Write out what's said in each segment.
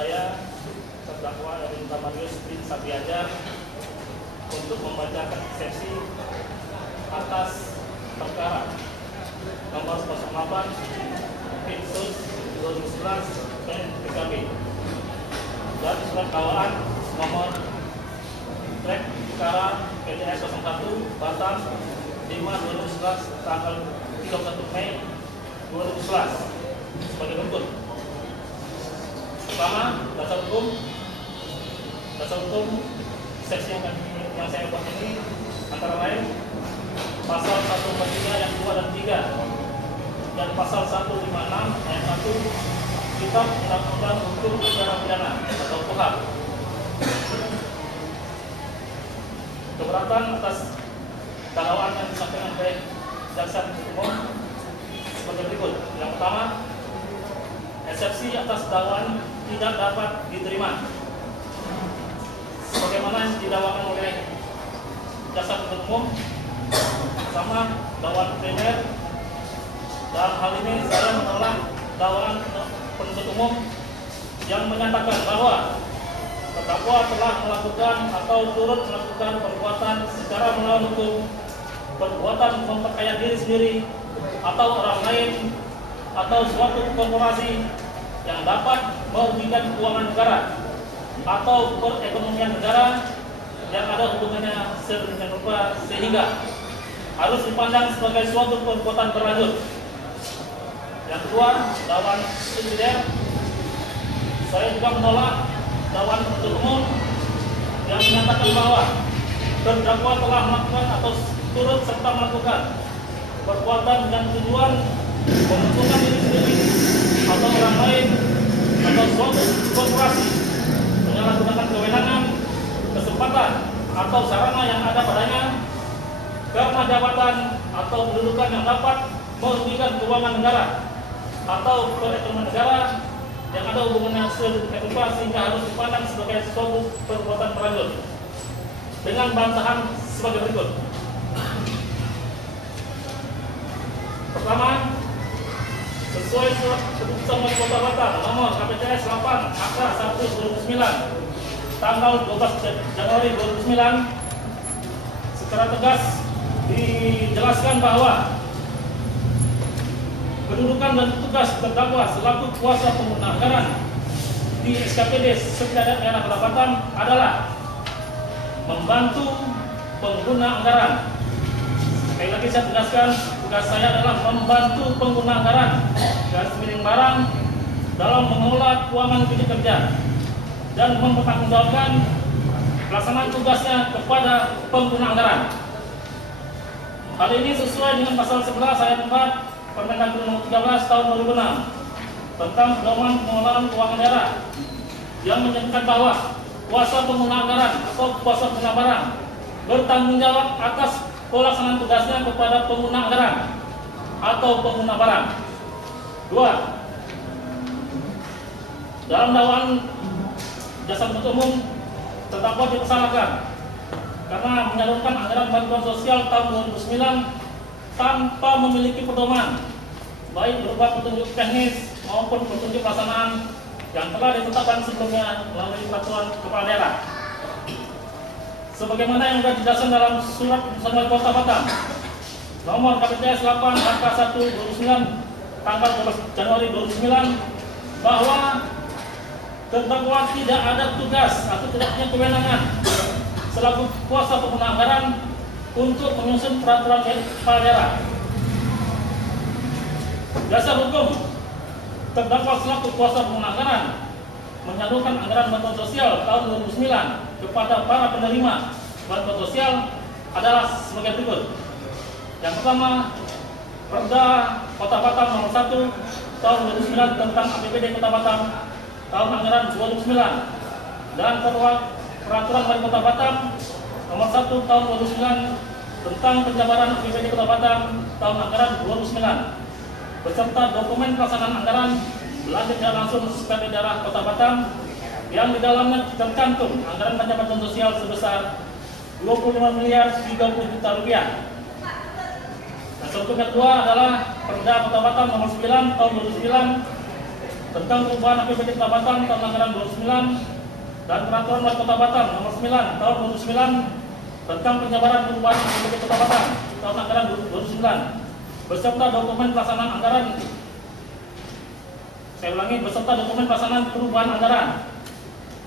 saya terdakwa Erinta Marius bin Sabiajar untuk membacakan eksepsi atas perkara nomor 08 Pinsus 2011 PKB dan surat dakwaan nomor track perkara PTS 01 Batam 5 2011 tanggal 31 Mei 2011 sebagai berikut. Pertama, dasar hukum seksi yang saya buat ini antara lain pasal 143 yang 2 dan 3 dan pasal 156 ayat 1 Kitab Undang-Undang Hukum Acara Pidana atau KUHP. Keberatan atas dakwaan yang disampaikan oleh jaksa penuntut umum sebagai berikut. Yang pertama, eksepsi atas dakwaan tidak dapat diterima sebagaimana yang didakwakan oleh jaksa penuntut umum. Pertama, dakwaan primer. Dalam hal ini saya menolak dakwaan penuntut umum yang menyatakan bahwa terdakwa telah melakukan atau turut melakukan perbuatan secara melawan hukum, perbuatan memperkaya diri sendiri atau orang lain atau suatu korporasi yang dapat merugikan keuangan negara atau perekonomian negara yang ada hubungannya sedemikian rupa sehingga harus dipandang sebagai suatu perbuatan berlanjut. Yang kedua, dakwaan subsidiar. Saya juga menolak dakwaan penuntut umum yang menyatakan bahwa terdakwa telah melakukan atau turut serta melakukan perbuatan dengan tujuan menguntungkan diri sendiri atau orang lain atau suatu korporasi menyalahgunakan kewenangan, kesempatan atau sarana yang ada padanya karena jabatan atau kedudukan yang dapat merugikan keuangan negara atau perekonomian negara yang ada hubungannya sedemikian rupa sehingga harus dipandang sebagai suatu perbuatan berlanjut dengan bantahan sebagai berikut. Pertama, sesuai surat keputusan Wali Kota Batam nomor KPTS 8 Angka 1 2009 tanggal 12 Januari 2009 secara tegas dijelaskan bahwa kedudukan dan tugas terdakwa selaku kuasa pengguna anggaran di SKPD Sekretariat Daerah Kota Batam adalah membantu pengguna anggaran. Sekali lagi saya tegaskan, tugas saya adalah membantu pengguna anggaran garis miring barang dalam mengelola keuangan unit kerja dan mempertanggungjawabkan pelaksanaan tugasnya kepada pengguna anggaran. Hal ini sesuai dengan pasal 11 ayat 4 Permendagri nomor 13 tahun 2006 tentang pedoman pengelolaan keuangan daerah yang menyebutkan bahwa kuasa pengguna anggaran atau kuasa pengguna barang bertanggung jawab atas pelaksanaan tugasnya kepada pengguna anggaran atau pengguna barang. 2. Dalam dakwaan jaksa penuntut umum terdakwa dipersalahkan karena menyalurkan anggaran bantuan sosial tahun 2009 tanpa memiliki pedoman baik berupa petunjuk teknis maupun petunjuk pelaksanaan yang telah ditetapkan sebelumnya melalui peraturan kepala daerah. Sebagaimana yang sudah dijelaskan dalam surat keputusan Wali Kota Batam nomor KPTS 8 Angka 1 2009 tanggal 12 Januari 2009 bahwa terdakwa tidak ada tugas atau tidak punya kewenangan selaku kuasa pengguna anggaran untuk menyusun peraturan kepala daerah. Dasar hukum, terdakwa selaku kuasa pengguna anggaran menyalurkan anggaran bantuan sosial tahun 2009 kepada para penerima bantuan sosial adalah sebagai berikut. Yang pertama, Perda Kota Batam nomor 1 tahun 2009 tentang APBD Kota Batam tahun anggaran 2009 dan Peraturan Wali Kota Batam nomor 1 tahun 2009 tentang penjabaran APBD Kota Batam tahun anggaran 2009 beserta dokumen pelaksanaan anggaran belanja tidak langsung SKPD daerah Kota Batam yang di dalamnya tercantum anggaran belanja bantuan sosial sebesar 25 miliar 30 juta rupiah. Nah, contoh kedua adalah Perda Kota Batam nomor 9 tahun 2009 tentang perubahan APBD Kota Batam tahun anggaran 2009 dan Peraturan Wali Kota Batam Nomor 9 tahun 2009 tentang penyebaran perubahan APBD Kota Batam tahun anggaran 2009 beserta dokumen pelaksanaan anggaran. Saya ulangi, beserta dokumen pelaksanaan perubahan anggaran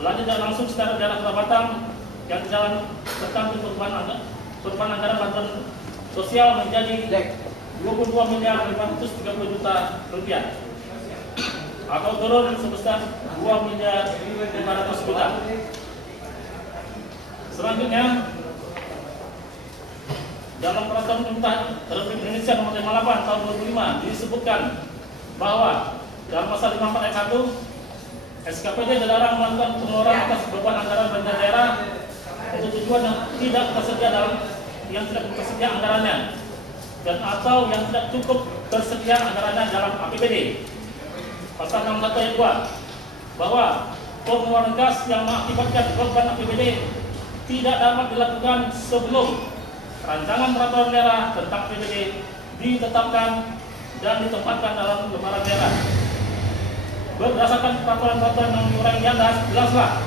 belanja tidak langsung secara daerah Kota Batam yang jalan tentang perubahan anggaran bantuan sosial menjadi 22.530 juta rupiah atau turun sebesar 2.500 juta. Selanjutnya, dalam Peraturan Pemerintah Republik Indonesia Nomor 58 Tahun 2005 disebutkan bahwa dalam pasal 54 ayat 1 SKPD dilarang melakukan pengeluaran atas beban anggaran belanja daerah untuk tujuan yang tidak tersedia anggarannya dan atau yang tidak cukup tersedia anggarannya dalam APBD. Pasal 61 ayat 2 bahwa pengeluaran kas yang mengakibatkan beban APBD tidak dapat dilakukan sebelum rancangan peraturan daerah tentang APBD ditetapkan dan ditempatkan dalam lembaran daerah. Berdasarkan peraturan-peraturan yang diurangi di atas, jelaslah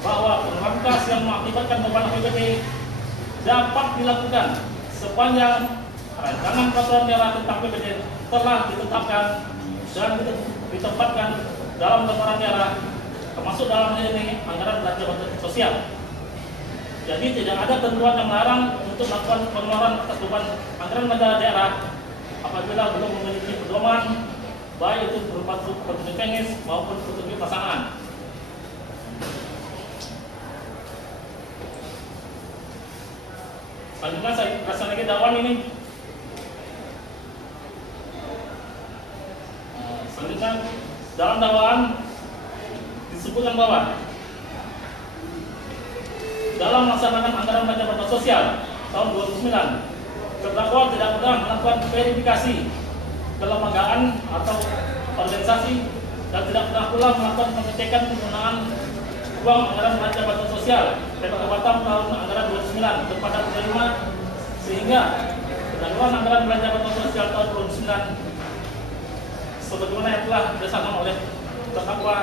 bahwa pengeluaran kas yang mengakibatkan beban APBD dapat dilakukan sepanjang rancangan peraturan daerah tentang APBD telah ditetapkan dan ditempatkan dalam lembaran daerah, termasuk dalam ini anggaran belanja bantuan sosial. Jadi tidak ada ketentuan yang melarang untuk melakukan pengeluaran atas beban anggaran belanja daerah apabila belum memiliki pedoman, baik itu berupa petunjuk teknis maupun petunjuk pelaksanaan. Selanjutnya saya kasih lagi dakwaan ini. Selanjutnya dalam dakwaan disebutkan bahwa dalam melaksanakan anggaran belanja bantuan sosial tahun 2009, terdakwa tidak pernah melakukan verifikasi kelembagaan atau organisasi dan tidak pernah pula melakukan pengecekan penggunaan uang anggaran belanja bantuan sosial Pemkab Batam tahun anggaran 2009 kepada penerima, sehingga penyaluran anggaran belanja bantuan sosial tahun 2009 sebagaimana yang telah dilaksanakan oleh terdakwa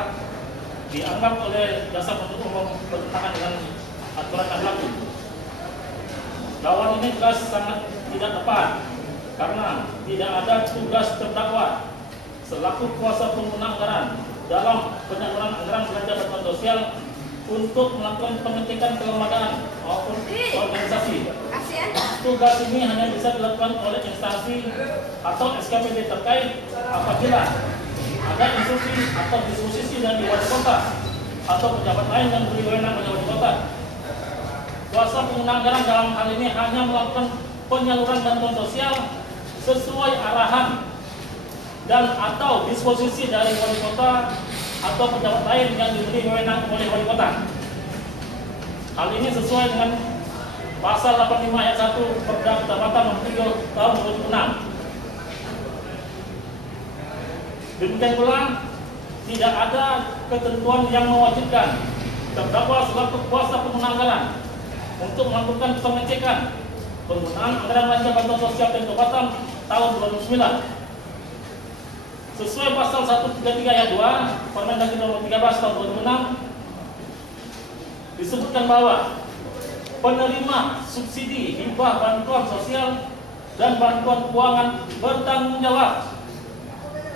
dianggap oleh Jaksa Penuntut Umum bertentangan dengan aturan yang berlaku. Dakwaan ini jelas sangat tidak tepat karena tidak ada tugas terdakwa selaku kuasa pengguna anggaran dalam penyaluran anggaran belanja bantuan sosial untuk melakukan pengecekan kelembagaan maupun organisasi. Tugas ini hanya bisa dilakukan oleh instansi atau SKPD terkait apabila ada instruksi atau disposisi dari wali kota atau pejabat lain yang beri wewenang pada wali kota. Kuasa pengguna anggaran dalam hal ini hanya melakukan penyaluran bantuan sosial sesuai arahan dan atau disposisi dari wali kota atau pejabat lain yang diberi wewenang oleh wali kota. Hal ini sesuai dengan Pasal 85 ayat 1 Perda Kota Batam Nomor 7 Tahun 2006. Demikian pula tidak ada ketentuan yang mewajibkan terdakwa selaku kuasa pengguna anggaran untuk melakukan pengecekan penggunaan anggaran belanja bantuan sosial Pemkab Batam tahun 2009. Sesuai pasal 133 ayat 2 Permendagri Nomor 13 Tahun 2006 disebutkan bahwa penerima subsidi, hibah, bantuan sosial dan bantuan keuangan bertanggung jawab.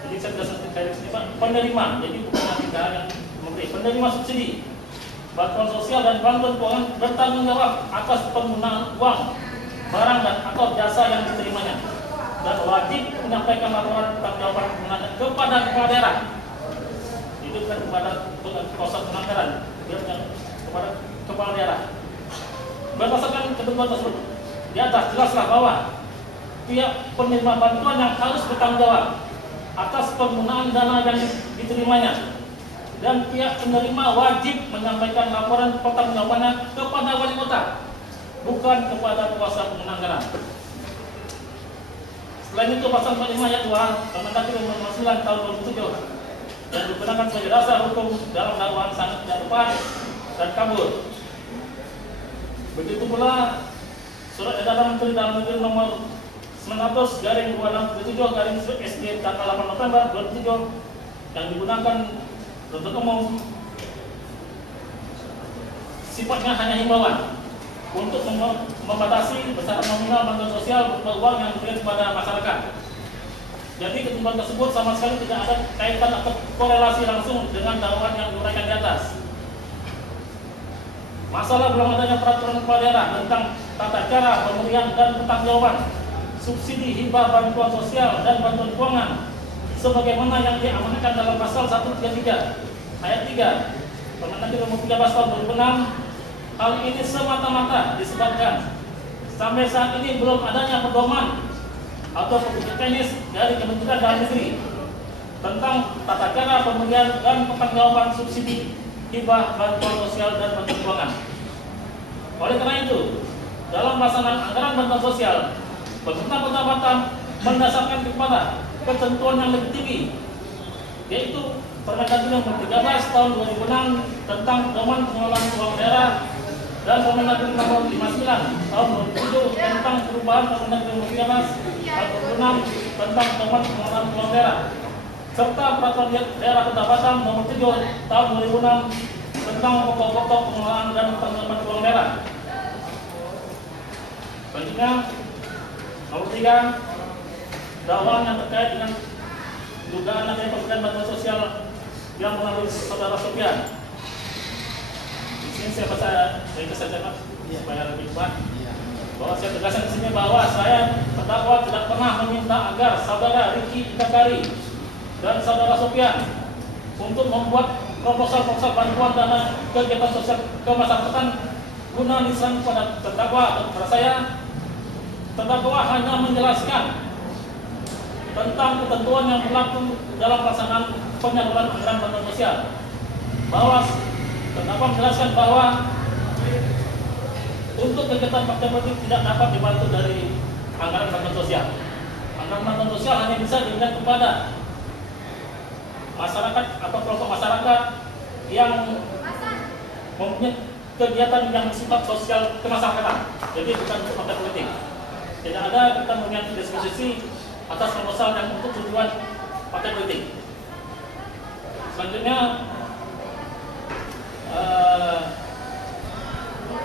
Jadi saya jelaskan dari sini Pak, penerima, jadi bukan negara yang memberi. Penerima subsidi, bantuan sosial dan bantuan keuangan bertanggung jawab atas penggunaan uang, barang dan atau jasa yang diterimanya dan wajib menyampaikan laporan pertanggungjawaban penggunaan kepada kepala daerah. Itu bukan kepada kuasa penganggaran, kepada kepala daerah. Berdasarkan ketentuan tersebut di atas jelaslah bahwa pihak penerima bantuan yang harus bertanggung jawab atas penggunaan dana yang diterimanya dan pihak penerima wajib menyampaikan laporan pertanggungjawabannya kepada wali kota, bukan kepada kuasa penganggaran. Selain itu pasal 45 ayat 2 Permendagri Nomor 9 Tahun 2007 yang digunakan sebagai dasar hukum dalam dakwaan sangat tidak tepat dan kabur. Begitu pula Surat Edaran Menteri Dalam Negeri Nomor 900/2677/SD tanggal 8 November 2007 yang digunakan penuntut umum sifatnya hanya himbauan untuk membatasi besaran nominal bantuan sosial berupa uang yang diberikan kepada masyarakat. Jadi ketentuan tersebut sama sekali tidak ada kaitan atau korelasi langsung dengan dakwaan yang diuraikan di atas. Masalah belum adanya peraturan kepala daerah tentang tata cara pemberian dan pertanggungjawaban subsidi hibah bantuan sosial dan bantuan keuangan sebagaimana yang diamanatkan dalam pasal 133 ayat 3 Permendagri Nomor 13 Tahun 2006. Hal ini semata-mata disebabkan sampai saat ini belum adanya pedoman atau petunjuk teknis dari Kementerian Dalam Negeri tentang tata cara pemberian dan pertanggungjawaban subsidi hibah bantuan sosial dan bantuan keuangan. Oleh karena itu, dalam pelaksanaan anggaran bantuan sosial, pemerintah Kota Batam mendasarkan kepada ketentuan yang lebih tinggi, yaitu Permendagri Nomor 13 Tahun 2006 tentang pedoman pengelolaan keuangan daerah dan Permendagri Nomor 59 Tahun 2007 tentang perubahan Permendagri Nomor 13 Tahun 2006 tentang pedoman pengelolaan keuangan daerah, serta Peraturan Daerah Kota Batam Nomor 7 Tahun 2006 tentang pokok-pokok pengelolaan dan pengelolaan keuangan daerah. Selanjutnya, nomor 3, dakwaan yang terkait dengan dugaan adanya pemberian bantuan sosial yang melalui saudara Sofian. Di sini saya baca dari kesaksian Pak, supaya lebih kuat. Bahwa saya tegaskan di sini bahwa saya terdakwa tidak pernah meminta agar saudara Ricky Ikakari dan saudara Sofian untuk membuat proposal bantuan dana kegiatan sosial kemasyarakatan guna diserahkan kepada terdakwa atau kepada saya. Terdakwa hanya menjelaskan tentang ketentuan yang berlaku dalam pelaksanaan penyaluran anggaran bantuan sosial. Bahwa terdakwa menjelaskan bahwa untuk kegiatan partai politik tidak dapat dibantu dari anggaran bantuan sosial. Anggaran bantuan sosial hanya bisa diberikan kepada masyarakat atau kelompok masyarakat yang mempunyai kegiatan yang bersifat sosial kemasyarakatan. Jadi bukan untuk partai politik. Tidak ada kita mempunyai disposisi atas proposal yang untuk tujuan partai politik. Selanjutnya,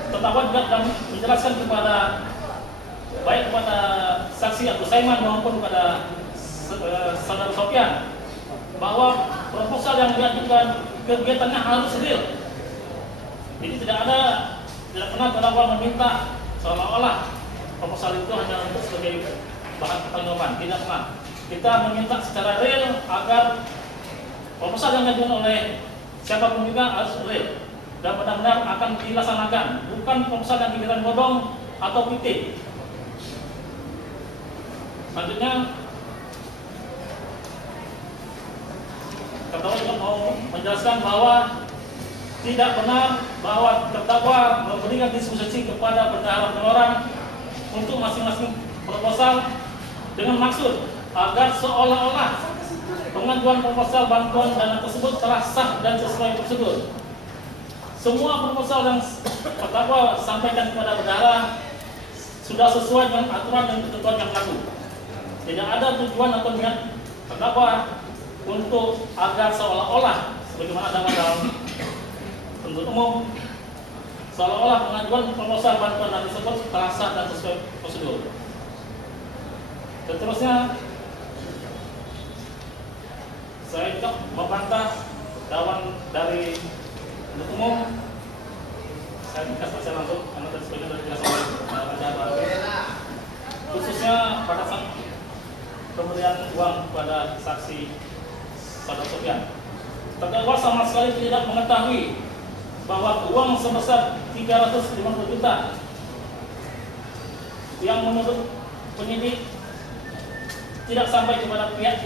terdakwa juga menjelaskan kepada baik kepada saksi Abdul Saiman maupun kepada saudara Sofian bahwa proposal yang diajukan kegiatannya harus real. Jadi tidak pernah terdakwa meminta seolah-olah proposal itu hanya untuk sebagai bahan pertanggungjawaban. Tidak pernah. Kita meminta secara real agar proposal yang diajukan oleh siapapun juga harus real dan benar-benar akan dilaksanakan, bukan proposal yang dibilang bodong atau fiktif. Selanjutnya, terdakwa juga mau menjelaskan bahwa tidak benar bahwa terdakwa memberikan disposisi kepada bendahara pengeluaran untuk masing-masing proposal dengan maksud agar seolah-olah pengajuan proposal bantuan dana tersebut telah sah dan sesuai prosedur. Semua proposal yang terdakwa sampaikan kepada bendahara sudah sesuai dengan aturan dan ketentuan yang berlaku. Tidak ada tujuan atau niat terdakwa untuk agar seolah-olah sebagaimana dalam penuntut umum seolah-olah pengajuan proposal bantuan dana tersebut telah sah dan sesuai prosedur. Seterusnya, saya juga membantah dakwaan dari penuntut umum. Saya kasih langsung karena tadi sebagian dari penjelasan khususnya pada saat pemberian uang kepada saksi saudara Sofian. Terdakwa sama sekali tidak mengetahui bahwa uang sebesar 350 juta yang menurut penyidik tidak sampai kepada pihak